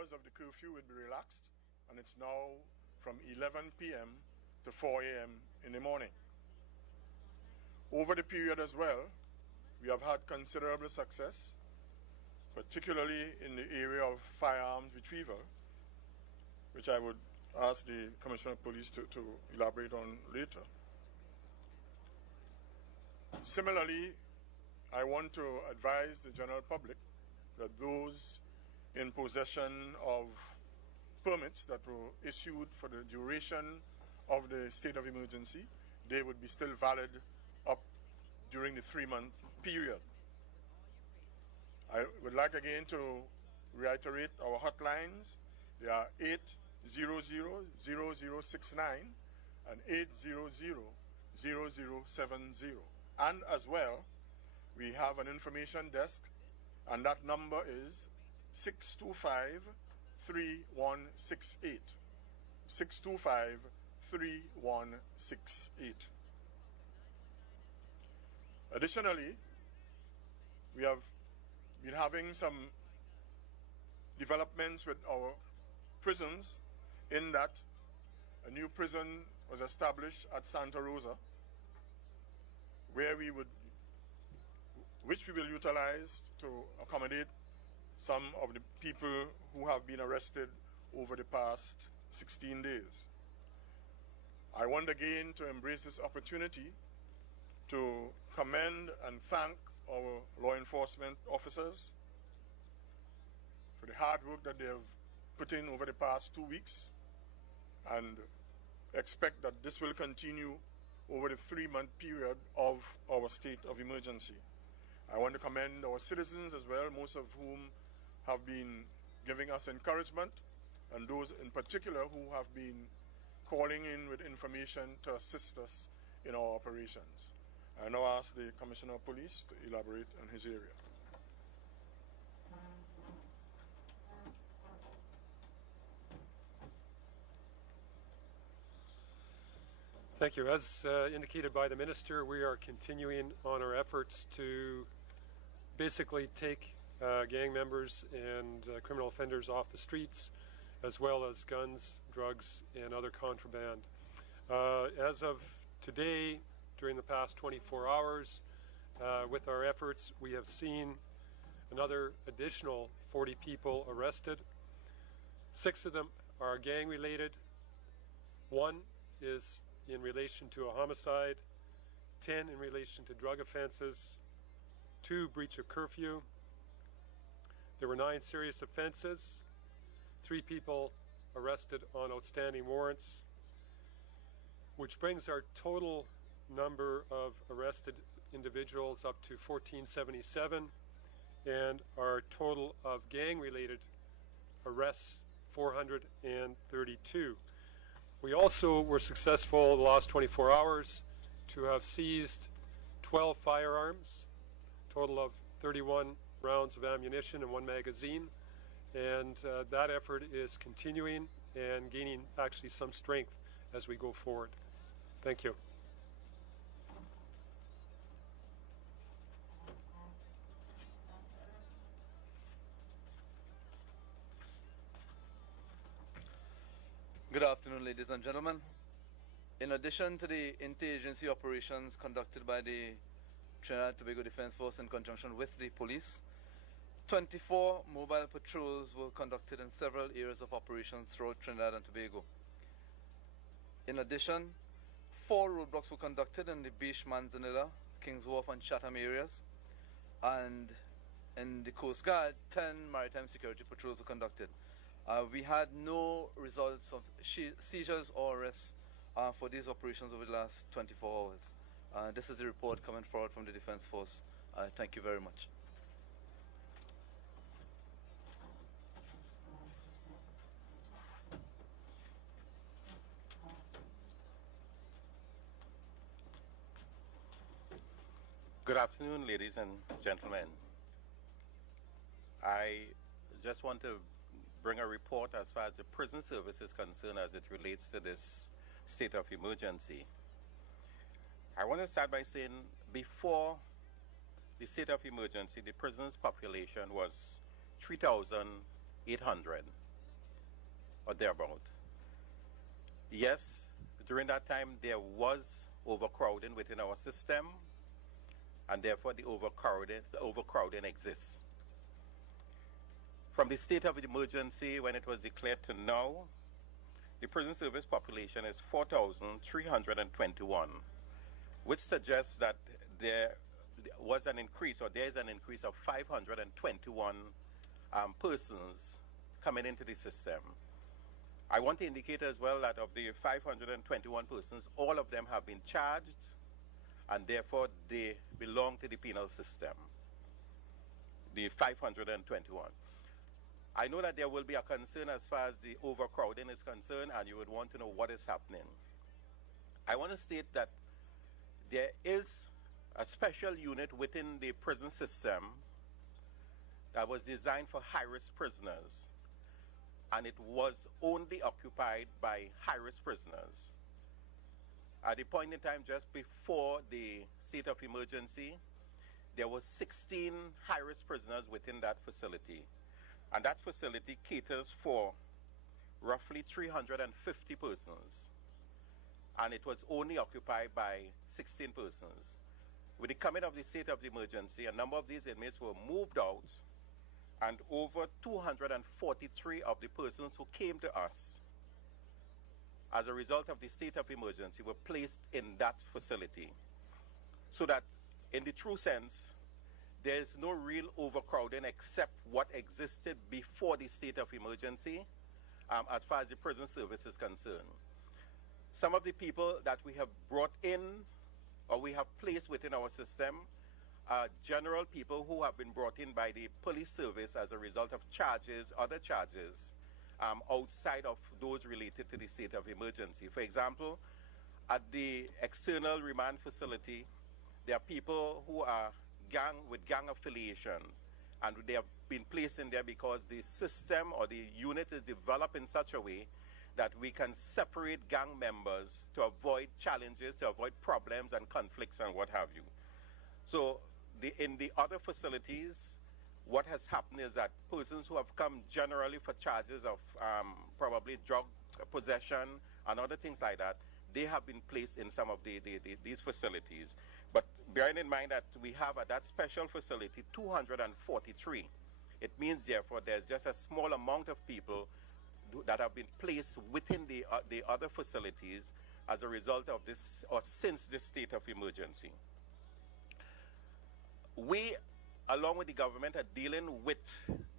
hours of the curfew would be relaxed, and it's now from 11 p.m. to 4 a.m. in the morning. Over the period as well, we have had considerable success, particularly in the area of firearms retrieval, which I would ask the Commissioner of Police to elaborate on later. Similarly, I want to advise the general public that those in possession of permits that were issued for the duration of the state of emergency, they would be still valid up during the 3-month period. I would like again to reiterate our hotlines. They are 800-0069 and 800-0070. And as well, we have an information desk, and that number is 625-3168. 625-3168. Additionally, we have been having some developments with our prisons, in that a new prison was established at Santa Rosa, which we will utilize to accommodate some of the people who have been arrested over the past 16 days. I want again to embrace this opportunity to commend and thank our law enforcement officers for the hard work that they have put in over the past 2 weeks, and expect that this will continue over the 3-month period of our state of emergency. I want to commend our citizens as well, most of whom have been giving us encouragement, and those in particular who have been calling in with information to assist us in our operations. I now ask the Commissioner of Police to elaborate on his area. Thank you. As indicated by the Minister, we are continuing on our efforts to basically take gang members and criminal offenders off the streets, as well as guns, drugs, and other contraband. As of today, during the past 24 hours, with our efforts, we have seen another additional 40 people arrested. 6 of them are gang related. 1 is in relation to a homicide, 10 in relation to drug offenses, 2 breach of curfew. There were 9 serious offenses, 3 people arrested on outstanding warrants, which brings our total number of arrested individuals up to 1477, and our total of gang-related arrests 432. We also were successful in the last 24 hours to have seized 12 firearms, total of 31 rounds of ammunition and 1 magazine, and that effort is continuing and gaining actually some strength as we go forward. Thank you. Good afternoon, ladies and gentlemen. In addition to the interagency operations conducted by the Trinidad and Tobago Defence Force in conjunction with the police, 24 mobile patrols were conducted in several areas of operations throughout Trinidad and Tobago. In addition, 4 roadblocks were conducted in the Beach, Manzanilla, Kings Wharf and Chatham areas, and in the Coast Guard, 10 maritime security patrols were conducted. We had no results of seizures or arrests for these operations over the last 24 hours. This is a report coming forward from the Defence Force. Thank you very much. Good afternoon, ladies and gentlemen. I just want to bring a report as far as the prison service is concerned as it relates to this state of emergency. I want to start by saying before the state of emergency, the prison's population was 3,800. or thereabout. Yes, during that time there was overcrowding within our system, and therefore the overcrowding exists. From the state of emergency when it was declared to now, the prison service population is 4,321, which suggests that there was an increase, or there is an increase of 521 persons coming into the system. I want to indicate as well that of the 521 persons, all of them have been charged, and therefore they belong to the penal system, the 521. I know that there will be a concern as far as the overcrowding is concerned, and you would want to know what is happening. I want to state that there is a special unit within the prison system that was designed for high-risk prisoners, and it was only occupied by high-risk prisoners. At the point in time just before the state of emergency, there were 16 high-risk prisoners within that facility. And that facility caters for roughly 350 persons. And it was only occupied by 16 persons. With the coming of the state of emergency, a number of these inmates were moved out, and over 243 of the persons who came to us as a result of the state of emergency were placed in that facility. So that in the true sense, there is no real overcrowding except what existed before the state of emergency as far as the prison service is concerned. Some of the people that we have brought in or we have placed within our system are general people who have been brought in by the police service as a result of charges, other charges, outside of those related to the state of emergency. For example, at the external remand facility, there are people who are with gang affiliations, and they have been placed in there because the system or the unit is developed in such a way that we can separate gang members to avoid challenges, to avoid problems and conflicts and what have you. So in the other facilities, what has happened is that persons who have come generally for charges of probably drug possession and other things like that, they have been placed in some of these facilities. But bearing in mind that we have at that special facility 243, it means therefore there's just a small amount of people that have been placed within the other facilities as a result of this, or since this state of emergency. We, along with the government, are dealing with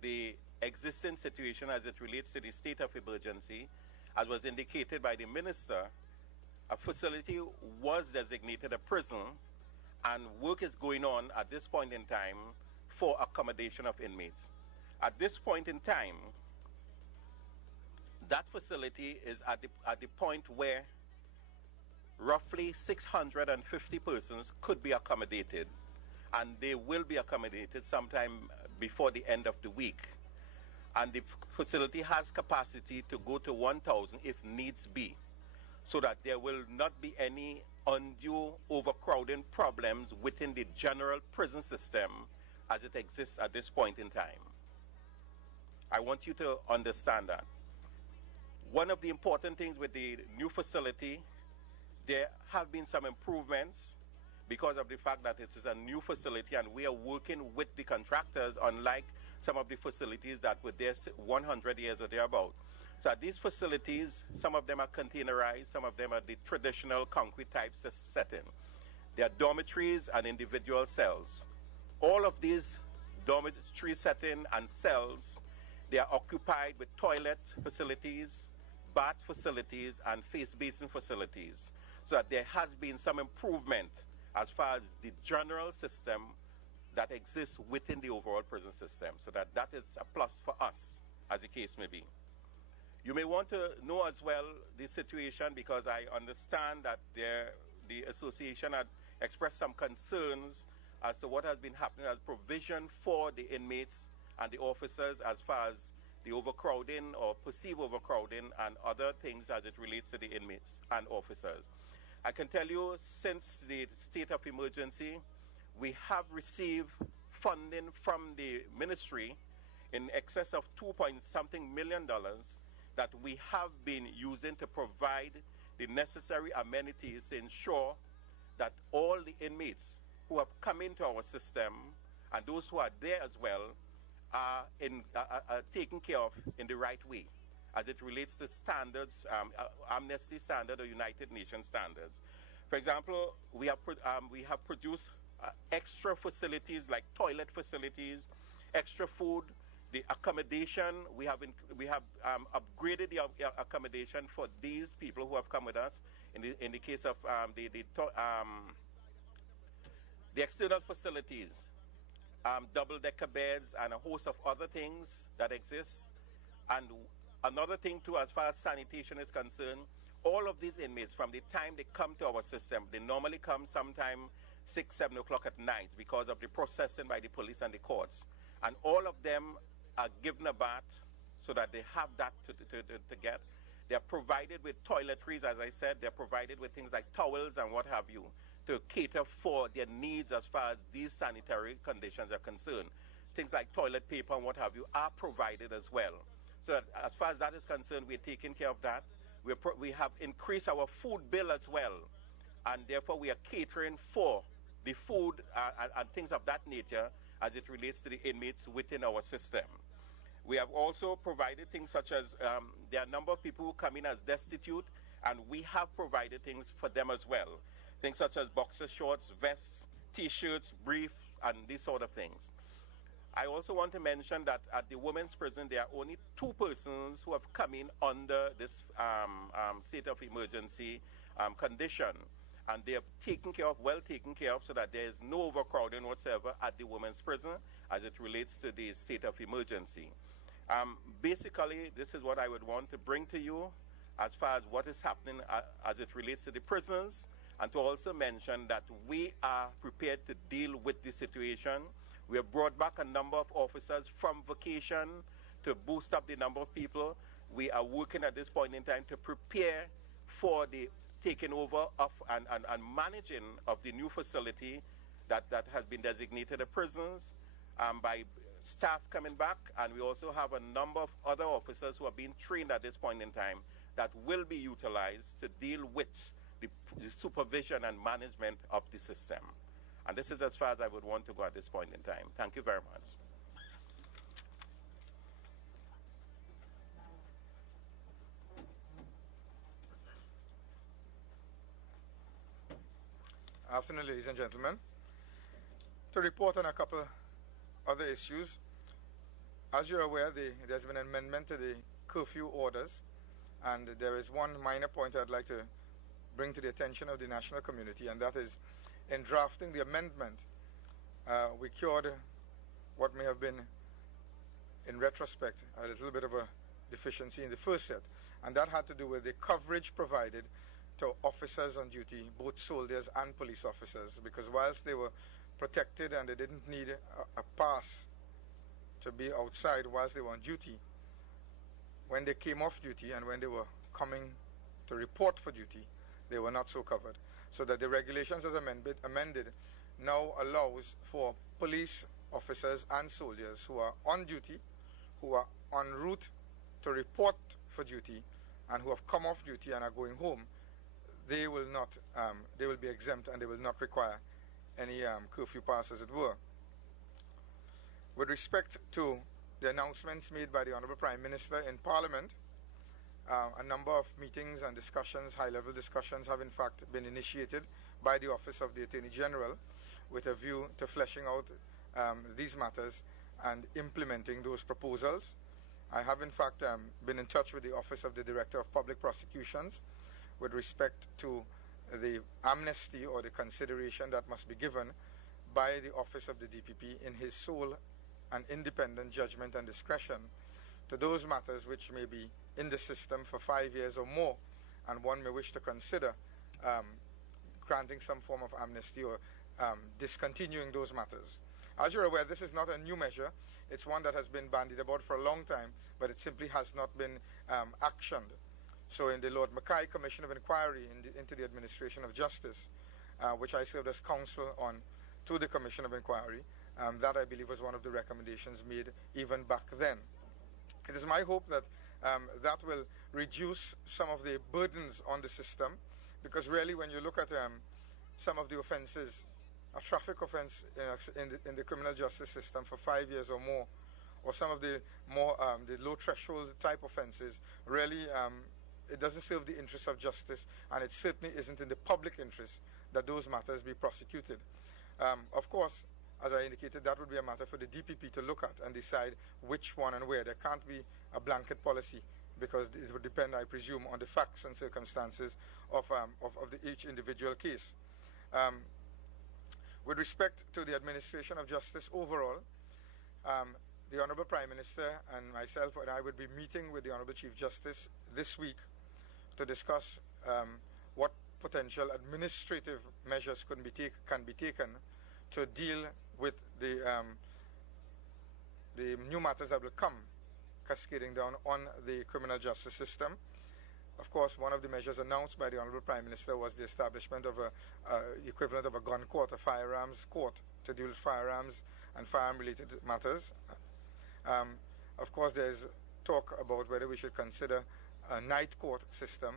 the existing situation as it relates to the state of emergency. As was indicated by the minister, a facility was designated a prison, and work is going on at this point in time for accommodation of inmates. At this point in time, that facility is at the point where roughly 650 persons could be accommodated, and they will be accommodated sometime before the end of the week. And the facility has capacity to go to 1,000 if needs be, so that there will not be any undue overcrowding problems within the general prison system as it exists at this point in time. I want you to understand that. One of the important things with the new facility, there have been some improvements because of the fact that it is a new facility and we are working with the contractors, unlike some of the facilities that were there 100 years or thereabout. So at these facilities, some of them are containerized, some of them are the traditional concrete type setting. They are dormitories and individual cells. All of these dormitory setting and cells, they are occupied with toilet facilities, bath facilities, and face basin facilities. So that there has been some improvement as far as the general system that exists within the overall prison system. So that is a plus for us, as the case may be. You may want to know as well the situation, because I understand that the association had expressed some concerns as to what has been happening as provision for the inmates and the officers as far as the overcrowding or perceived overcrowding and other things as it relates to the inmates and officers. I can tell you, since the state of emergency, we have received funding from the ministry in excess of $2.something million that we have been using to provide the necessary amenities to ensure that all the inmates who have come into our system and those who are there as well are taken care of in the right way as it relates to standards, Amnesty standard or United Nations standards. For example, we have produced extra facilities like toilet facilities, extra food, the accommodation. We have upgraded the accommodation for these people who have come with us. In the case of the external facilities, double-decker beds and a host of other things that exist. And another thing too, as far as sanitation is concerned, all of these inmates, from the time they come to our system, they normally come sometime 6, 7 o'clock at night because of the processing by the police and the courts. And all of them are given a bath so that they have that to get. They're provided with toiletries, as I said. They're provided with things like towels and what have you to cater for their needs as far as these sanitary conditions are concerned. Things like toilet paper and what have you are provided as well. So that as far as that is concerned, we're taking care of that. We have increased our food bill as well. And therefore, we are catering for the food and things of that nature as it relates to the inmates within our system. We have also provided things such as, there are a number of people who come in as destitute, and we have provided things for them as well. Things such as boxer shorts, vests, T-shirts, briefs, and these sort of things. I also want to mention that at the women's prison, there are only 2 persons who have come in under this state of emergency condition. And they are taken care of, well taken care of, so that there is no overcrowding whatsoever at the women's prison as it relates to the state of emergency. Basically, this is what I would want to bring to you as far as what is happening as it relates to the prisons, and to also mention that we are prepared to deal with the situation. We have brought back a number of officers from vacation to boost up the number of people. We are working at this point in time to prepare for the taking over of and managing of the new facility that has been designated a prisons by staff coming back. And we also have a number of other officers who are being trained at this point in time that will be utilized to deal with the supervision and management of the system. And this is as far as I would want to go at this point in time. Thank you very much. Afternoon, ladies and gentlemen. To report on a couple other issues. As you're aware, there's been an amendment to the curfew orders, and there is one minor point I'd like to bring to the attention of the national community, and that is, in drafting the amendment, we cured what may have been, in retrospect, a little bit of a deficiency in the first set, and that had to do with the coverage provided to officers on duty, both soldiers and police officers, because whilst they were protected and they didn't need a pass to be outside whilst they were on duty, when they came off duty and when they were coming to report for duty, they were not so covered. So that the regulations as amended now allows for police officers and soldiers who are on duty, who are en route to report for duty, and who have come off duty and are going home, they will not, they will be exempt and they will not require any curfew pass, as it were. With respect to the announcements made by the Honorable Prime Minister in Parliament, a number of meetings and discussions, high-level discussions, have in fact been initiated by the Office of the Attorney General with a view to fleshing out these matters and implementing those proposals. I have in fact been in touch with the Office of the Director of Public Prosecutions with respect to the amnesty or the consideration that must be given by the Office of the DPP in his sole and independent judgment and discretion to those matters which may be in the system for 5 years or more, and one may wish to consider granting some form of amnesty or discontinuing those matters. As you're aware, this is not a new measure. It's one that has been bandied about for a long time, but it simply has not been actioned. So in the Lord Mackay Commission of Inquiry into the Administration of Justice, which I served as counsel on to the Commission of Inquiry, that I believe was one of the recommendations made even back then. It is my hope that That will reduce some of the burdens on the system, because really when you look at some of the offenses, a traffic offense in the criminal justice system for 5 years or more, or some of the more the low threshold type offenses, really it doesn't serve the interests of justice, and it certainly isn't in the public interest that those matters be prosecuted. Of course, as I indicated, that would be a matter for the DPP to look at and decide which one and where. There can't be a blanket policy, because it would depend, I presume, on the facts and circumstances of each individual case. With respect to the administration of justice overall, the Honorable Prime Minister and myself and I would be meeting with the Honorable Chief Justice this week to discuss what potential administrative measures can be taken to deal with the new matters that will come cascading down on the criminal justice system. Of course, one of the measures announced by the Honorable Prime Minister was the establishment of a equivalent of a gun court, a firearms court, to deal with firearms and firearm-related matters. Of course, there's talk about whether we should consider a night court system.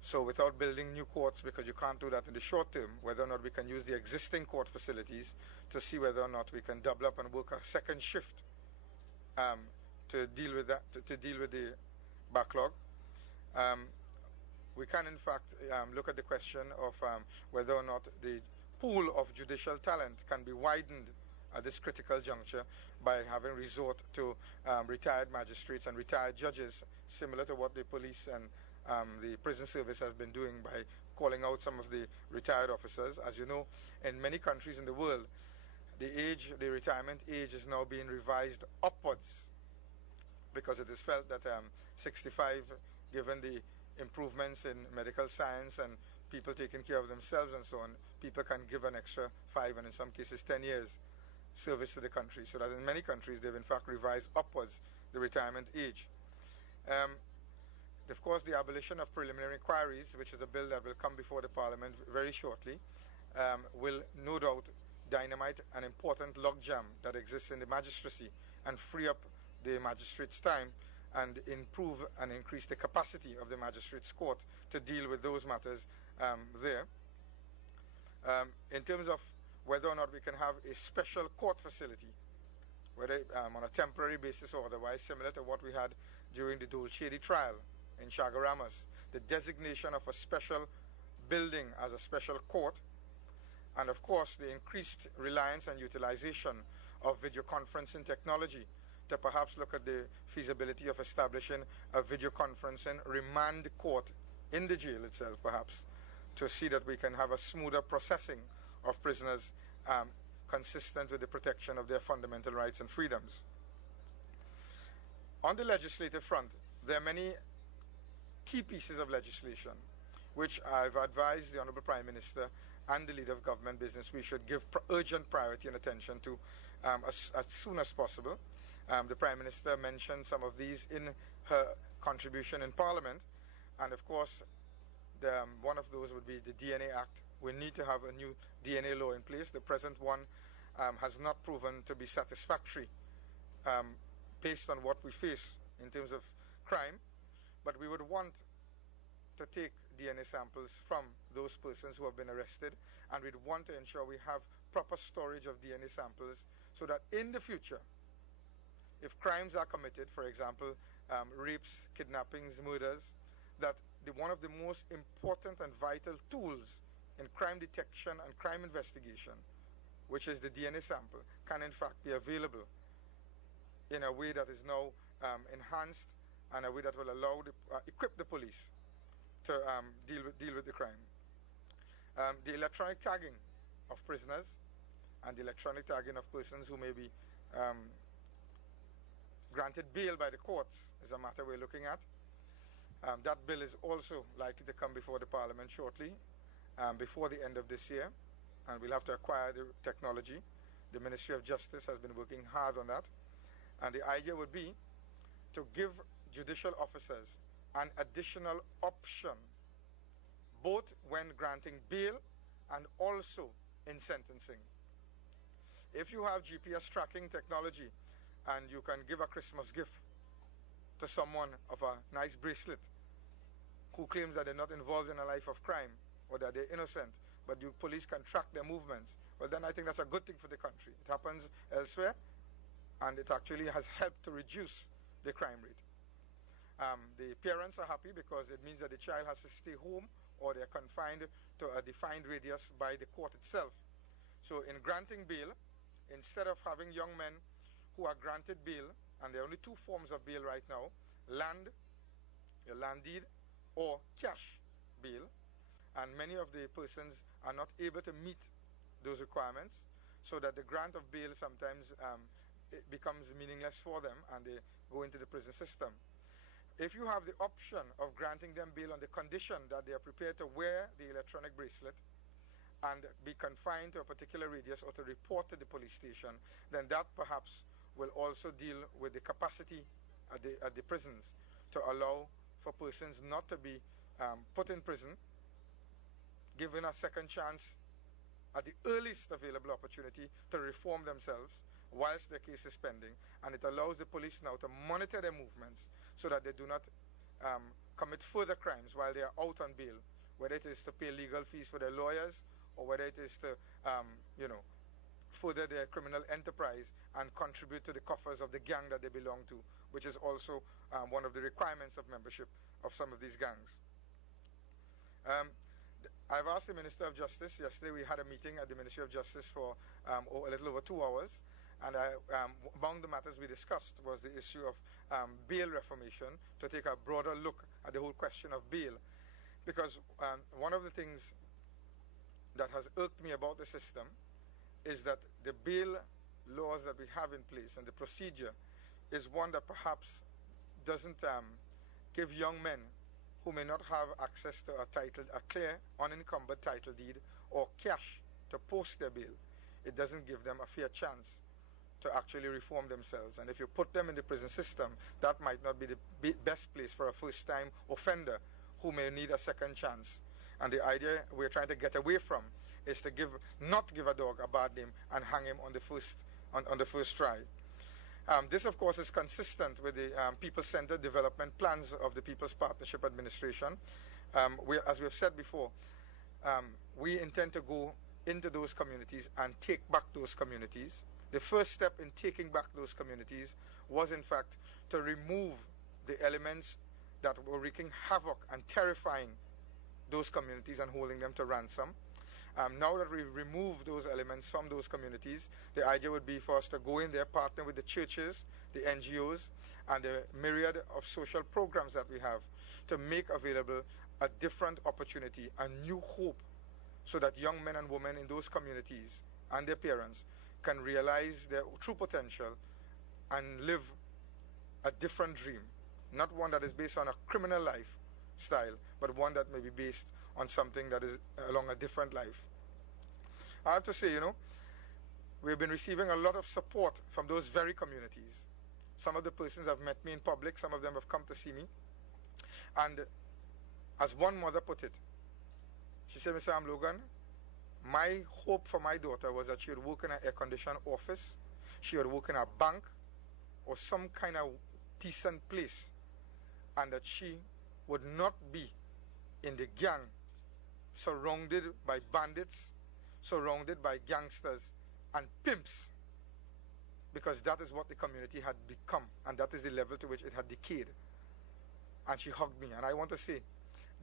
So without building new courts, because you can't do that in the short term, whether or not we can use the existing court facilities to see whether or not we can double up and work a second shift to deal with that, to deal with the backlog. We can, in fact, look at the question of whether or not the pool of judicial talent can be widened at this critical juncture by having resort to retired magistrates and retired judges, similar to what the police and the prison service has been doing by calling out some of the retired officers. As you know, in many countries in the world, the retirement age is now being revised upwards, because it is felt that 65, given the improvements in medical science and people taking care of themselves and so on, people can give an extra 5 and in some cases 10 years service to the country. So that in many countries they've in fact revised upwards the retirement age. Of course, the abolition of preliminary inquiries, which is a bill that will come before the Parliament very shortly, will no doubt dynamite an important logjam that exists in the magistracy and free up the magistrates' time and improve and increase the capacity of the magistrates' court to deal with those matters there. In terms of whether or not we can have a special court facility, whether on a temporary basis or otherwise, similar to what we had during the Dulcedi trial in Chagaramas, the designation of a special building as a special court, and of course the increased reliance and utilization of video conferencing technology to perhaps look at the feasibility of establishing a video conferencing remand court in the jail itself, perhaps, to see that we can have a smoother processing of prisoners consistent with the protection of their fundamental rights and freedoms. On the legislative front, there are many key pieces of legislation which I've advised the Honorable Prime Minister and the Leader of Government Business we should give urgent priority and attention to as soon as possible. The Prime Minister mentioned some of these in her contribution in Parliament, and of course one of those would be the DNA Act. We need to have a new DNA law in place. The present one has not proven to be satisfactory based on what we face in terms of crime, but we would want to take DNA samples from those persons who have been arrested, and we'd want to ensure we have proper storage of DNA samples so that in the future, if crimes are committed, for example, rapes, kidnappings, murders, that one of the most important and vital tools in crime detection and crime investigation, which is the DNA sample, can in fact be available in a way that is now enhanced and a way that will allow equip the police to deal with the crime. The electronic tagging of prisoners and the electronic tagging of persons who may be granted bail by the courts is a matter we're looking at. That bill is also likely to come before the Parliament shortly, before the end of this year, and we'll have to acquire the technology. The Ministry of Justice has been working hard on that, and the idea would be to give judicial officers an additional option, both when granting bail and also in sentencing. If you have GPS tracking technology and you can give a Christmas gift to someone of a nice bracelet who claims that they're not involved in a life of crime or that they're innocent, but you police can track their movements, well, then I think that's a good thing for the country. It happens elsewhere, and it actually has helped to reduce the crime rate. The parents are happy because it means that the child has to stay home or they're confined to a defined radius by the court itself. So in granting bail, instead of having young men who are granted bail, and there are only two forms of bail right now, land, your land deed, or cash bail, and many of the persons are not able to meet those requirements, so that the grant of bail sometimes it becomes meaningless for them and they go into the prison system. If you have the option of granting them bail on the condition that they are prepared to wear the electronic bracelet and be confined to a particular radius or to report to the police station, then that perhaps will also deal with the capacity at the prisons to allow for persons not to be put in prison, given a second chance at the earliest available opportunity to reform themselves whilst their case is pending, and it allows the police now to monitor their movements so that they do not commit further crimes while they are out on bail, whether it is to pay legal fees for their lawyers or whether it is to further their criminal enterprise and contribute to the coffers of the gang that they belong to, which is also one of the requirements of membership of some of these gangs. I've asked the Minister of Justice. Yesterday we had a meeting at the Ministry of Justice for a little over 2 hours, and among the matters we discussed was the issue of bail reformation, to take a broader look at the whole question of bail. Because one of the things that has irked me about the system is that the bail laws that we have in place and the procedure is one that perhaps doesn't give young men who may not have access to a clear, unencumbered title deed or cash to post their bail. It doesn't give them a fair chance to actually reform themselves. And if you put them in the prison system, that might not be the best place for a first-time offender who may need a second chance. And the idea we're trying to get away from is to not give a dog a bad name and hang him on the first try. This, of course, is consistent with the people-centered development plans of the People's Partnership Administration. As we have said before, we intend to go into those communities and take back those communities. The first step in taking back those communities was, in fact, to remove the elements that were wreaking havoc and terrifying those communities and holding them to ransom. Now that we've removed those elements from those communities, the idea would be for us to go in there, partner with the churches, the NGOs, and the myriad of social programs that we have to make available a different opportunity, a new hope, so that young men and women in those communities and their parents can realize their true potential and live a different dream. Not one that is based on a criminal lifestyle, but one that may be based on something that is along a different life. I have to say, we've been receiving a lot of support from those very communities. Some of the persons have met me in public, some of them have come to see me. And as one mother put it, she said, Mr. Logan, my hope for my daughter was that she would work in an air-conditioned office, she would work in a bank, or some kind of decent place, and that she would not be in the gang, surrounded by bandits, surrounded by gangsters and pimps, because that is what the community had become, and that is the level to which it had decayed. And she hugged me, and I want to say,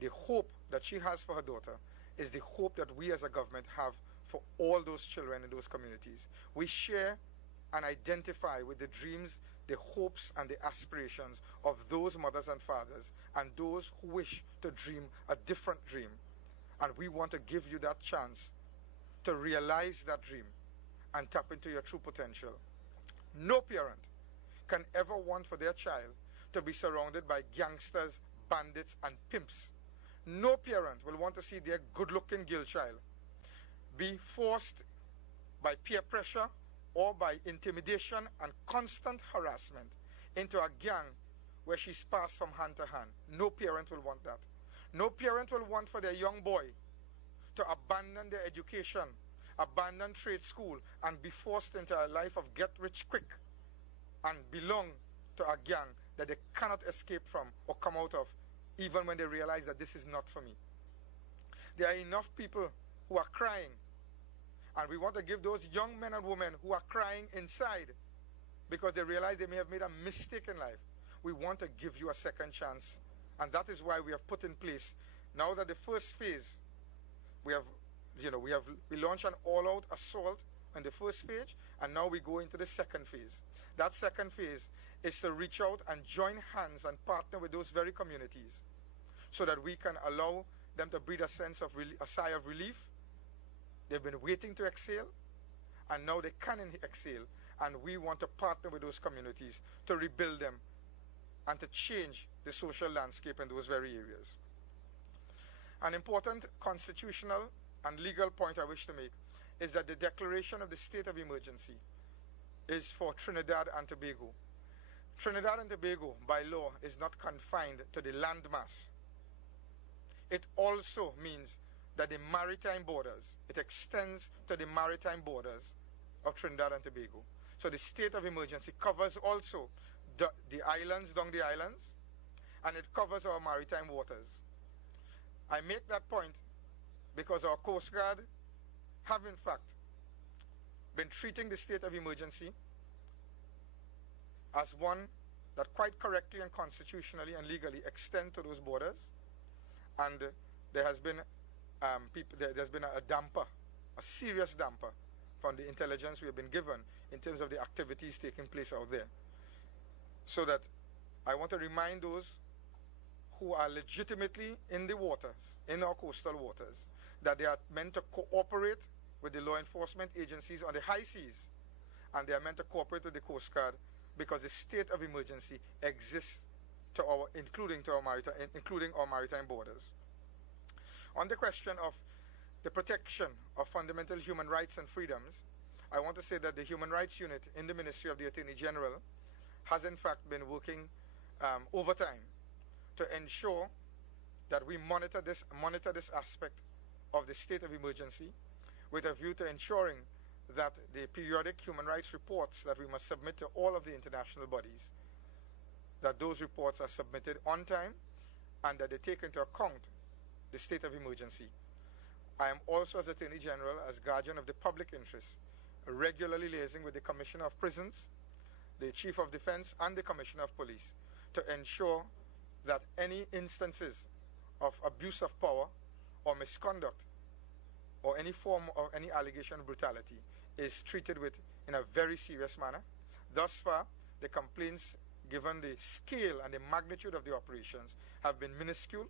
the hope that she has for her daughter is the hope that we as a government have for all those children in those communities. We share and identify with the dreams, the hopes, and the aspirations of those mothers and fathers and those who wish to dream a different dream. And we want to give you that chance to realize that dream and tap into your true potential. No parent can ever want for their child to be surrounded by gangsters, bandits, and pimps. No parent will want to see their good-looking girl child be forced by peer pressure or by intimidation and constant harassment into a gang where she's passed from hand to hand. No parent will want that. No parent will want for their young boy to abandon their education, abandon trade school, and be forced into a life of get rich quick and belong to a gang that they cannot escape from or come out of, even when they realize that this is not for me. There are enough people who are crying, and we want to give those young men and women who are crying inside because they realize they may have made a mistake in life. We want to give you a second chance, and that is why we have put in place, now that the first phase, we launched an all-out assault on the first stage, and now we go into the second phase. That second phase is to reach out and join hands and partner with those very communities so that we can allow them to breathe a sigh of relief. They've been waiting to exhale, and now they can exhale, and we want to partner with those communities to rebuild them and to change the social landscape in those very areas. An important constitutional and legal point I wish to make is that the declaration of the state of emergency is for Trinidad and Tobago. Trinidad and Tobago, by law, is not confined to the landmass. It also means that the maritime borders, it extends to the maritime borders of Trinidad and Tobago. So the state of emergency covers also the islands, down the islands, and it covers our maritime waters. I make that point because our Coast Guard have in fact been treating the state of emergency as one that quite correctly and constitutionally and legally extend to those borders, and there has been there's been a damper, a serious damper from the intelligence we have been given in terms of the activities taking place out there. So that I want to remind those who are legitimately in the waters, in our coastal waters, that they are meant to cooperate with the law enforcement agencies on the high seas, and they are meant to cooperate with the Coast Guard because the state of emergency exists including our maritime borders. On the question of the protection of fundamental human rights and freedoms, I want to say that the Human Rights Unit in the Ministry of the Attorney General has in fact been working overtime to ensure that we monitor this aspect of the state of emergency with a view to ensuring that the periodic human rights reports that we must submit to all of the international bodies, that those reports are submitted on time and that they take into account the state of emergency. I am also, as Attorney General, as guardian of the public interest, regularly liaising with the Commissioner of Prisons, the Chief of Defense, and the Commissioner of Police to ensure that any instances of abuse of power or misconduct or any form of any allegation of brutality is treated with in a very serious manner. Thus far, the complaints, given the scale and the magnitude of the operations, have been minuscule,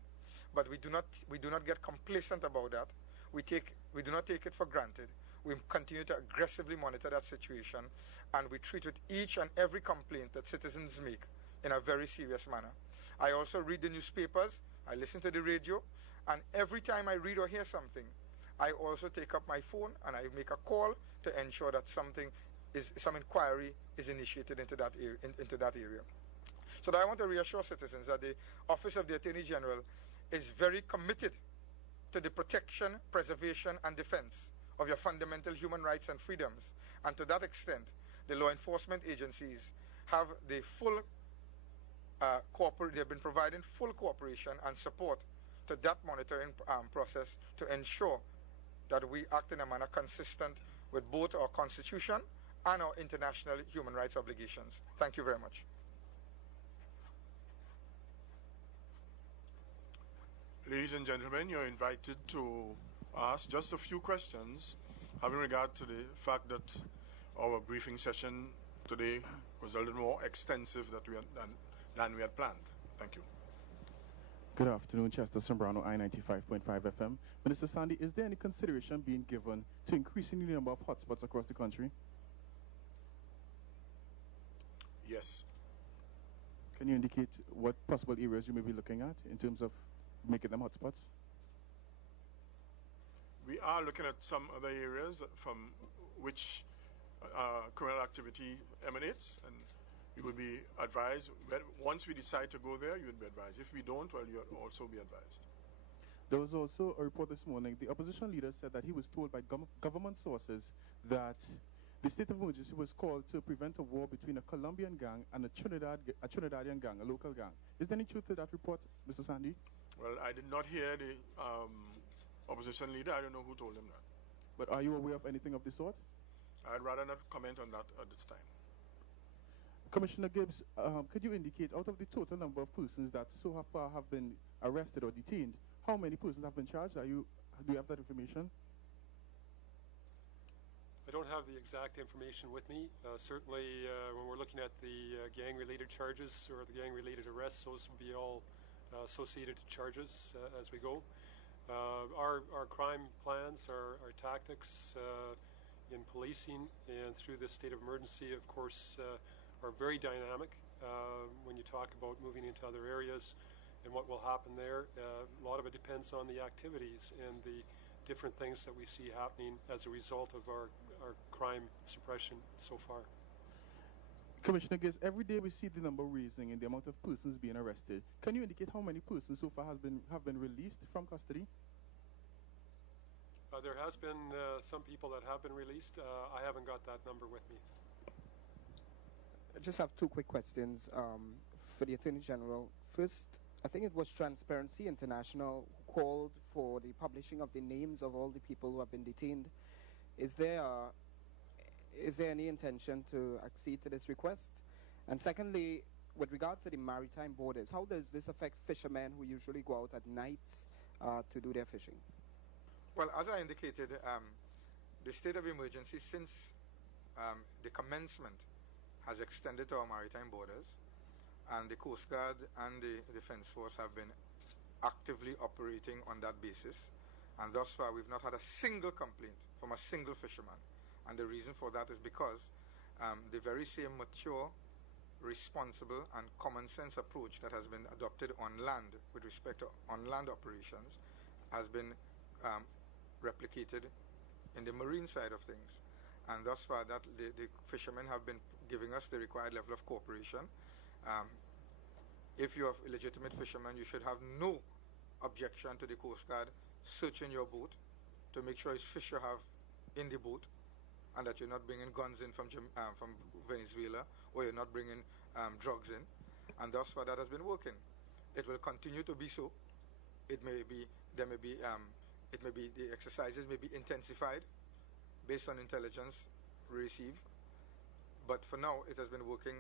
but we do not get complacent about that. We do not take it for granted. We continue to aggressively monitor that situation, and we treat with each and every complaint that citizens make in a very serious manner. I also read the newspapers, I listen to the radio, and every time I read or hear something, I also take up my phone and I make a call to ensure that some inquiry is initiated into that area. So that I want to reassure citizens that the Office of the Attorney General is very committed to the protection, preservation, and defense of your fundamental human rights and freedoms. And to that extent, the law enforcement agencies have the full they've been providing full cooperation and support to that monitoring process to ensure that we act in a manner consistent with both our Constitution and our international human rights obligations. Thank you very much. Ladies and gentlemen, you're invited to ask just a few questions having regard to the fact that our briefing session today was a little more extensive than we had planned. Thank you. Good afternoon, Chester Sombrano, I-95.5 FM. Minister Sandy, is there any consideration being given to increasing the number of hotspots across the country? Yes. Can you indicate what possible areas you may be looking at in terms of making them hotspots? We are looking at some other areas from which criminal activity emanates, and you will be advised. Once we decide to go there, you will be advised. If we don't, well, you'll also be advised. There was also a report this morning. The opposition leader said that he was told by government sources that The state of emergency was called to prevent a war between a Colombian gang and a Trinidadian gang, a local gang. Is there any truth to that report, Mr. Sandy? Well, I did not hear the opposition leader. I don't know who told him that. But are you aware of anything of the sort? I'd rather not comment on that at this time. Commissioner Gibbs, could you indicate, out of the total number of persons that so far have been arrested or detained, how many persons have been charged? Do you have that information? I don't have the exact information with me. Certainly, when we're looking at the gang-related charges or the gang-related arrests, those will be all associated charges as we go. Our crime plans, our tactics in policing and through this state of emergency, of course, are very dynamic when you talk about moving into other areas and what will happen there. A lot of it depends on the activities and the different things that we see happening as a result of our crime suppression so far. Commissioner Gibbs, every day we see the number raising in the amount of persons being arrested. Can you indicate how many persons so far have been released from custody? There has been some people that have been released. I haven't got that number with me. I just have two quick questions for the Attorney General. First, I think it was Transparency International who called for the publishing of the names of all the people who have been detained. Is there any intention to accede to this request? And secondly, with regards to the maritime borders, how does this affect fishermen who usually go out at nights to do their fishing? Well, as I indicated, the state of emergency since the commencement has extended to our maritime borders, and the Coast Guard and the Defence Force have been actively operating on that basis. And thus far, we've not had a single complaint from a single fisherman. And the reason for that is because the very same mature, responsible, and common sense approach that has been adopted on land with respect to on-land operations has been replicated in the marine side of things. And thus far, that the fishermen have been giving us the required level of cooperation. If you're a legitimate fisherman, you should have no objection to the Coast Guard searching your boat to make sure it's fish you have in the boat and that you're not bringing guns in from Venezuela, or you're not bringing drugs in. And thus far, that has been working. It will continue to be so. The exercises may be intensified based on intelligence received, but for now, it has been working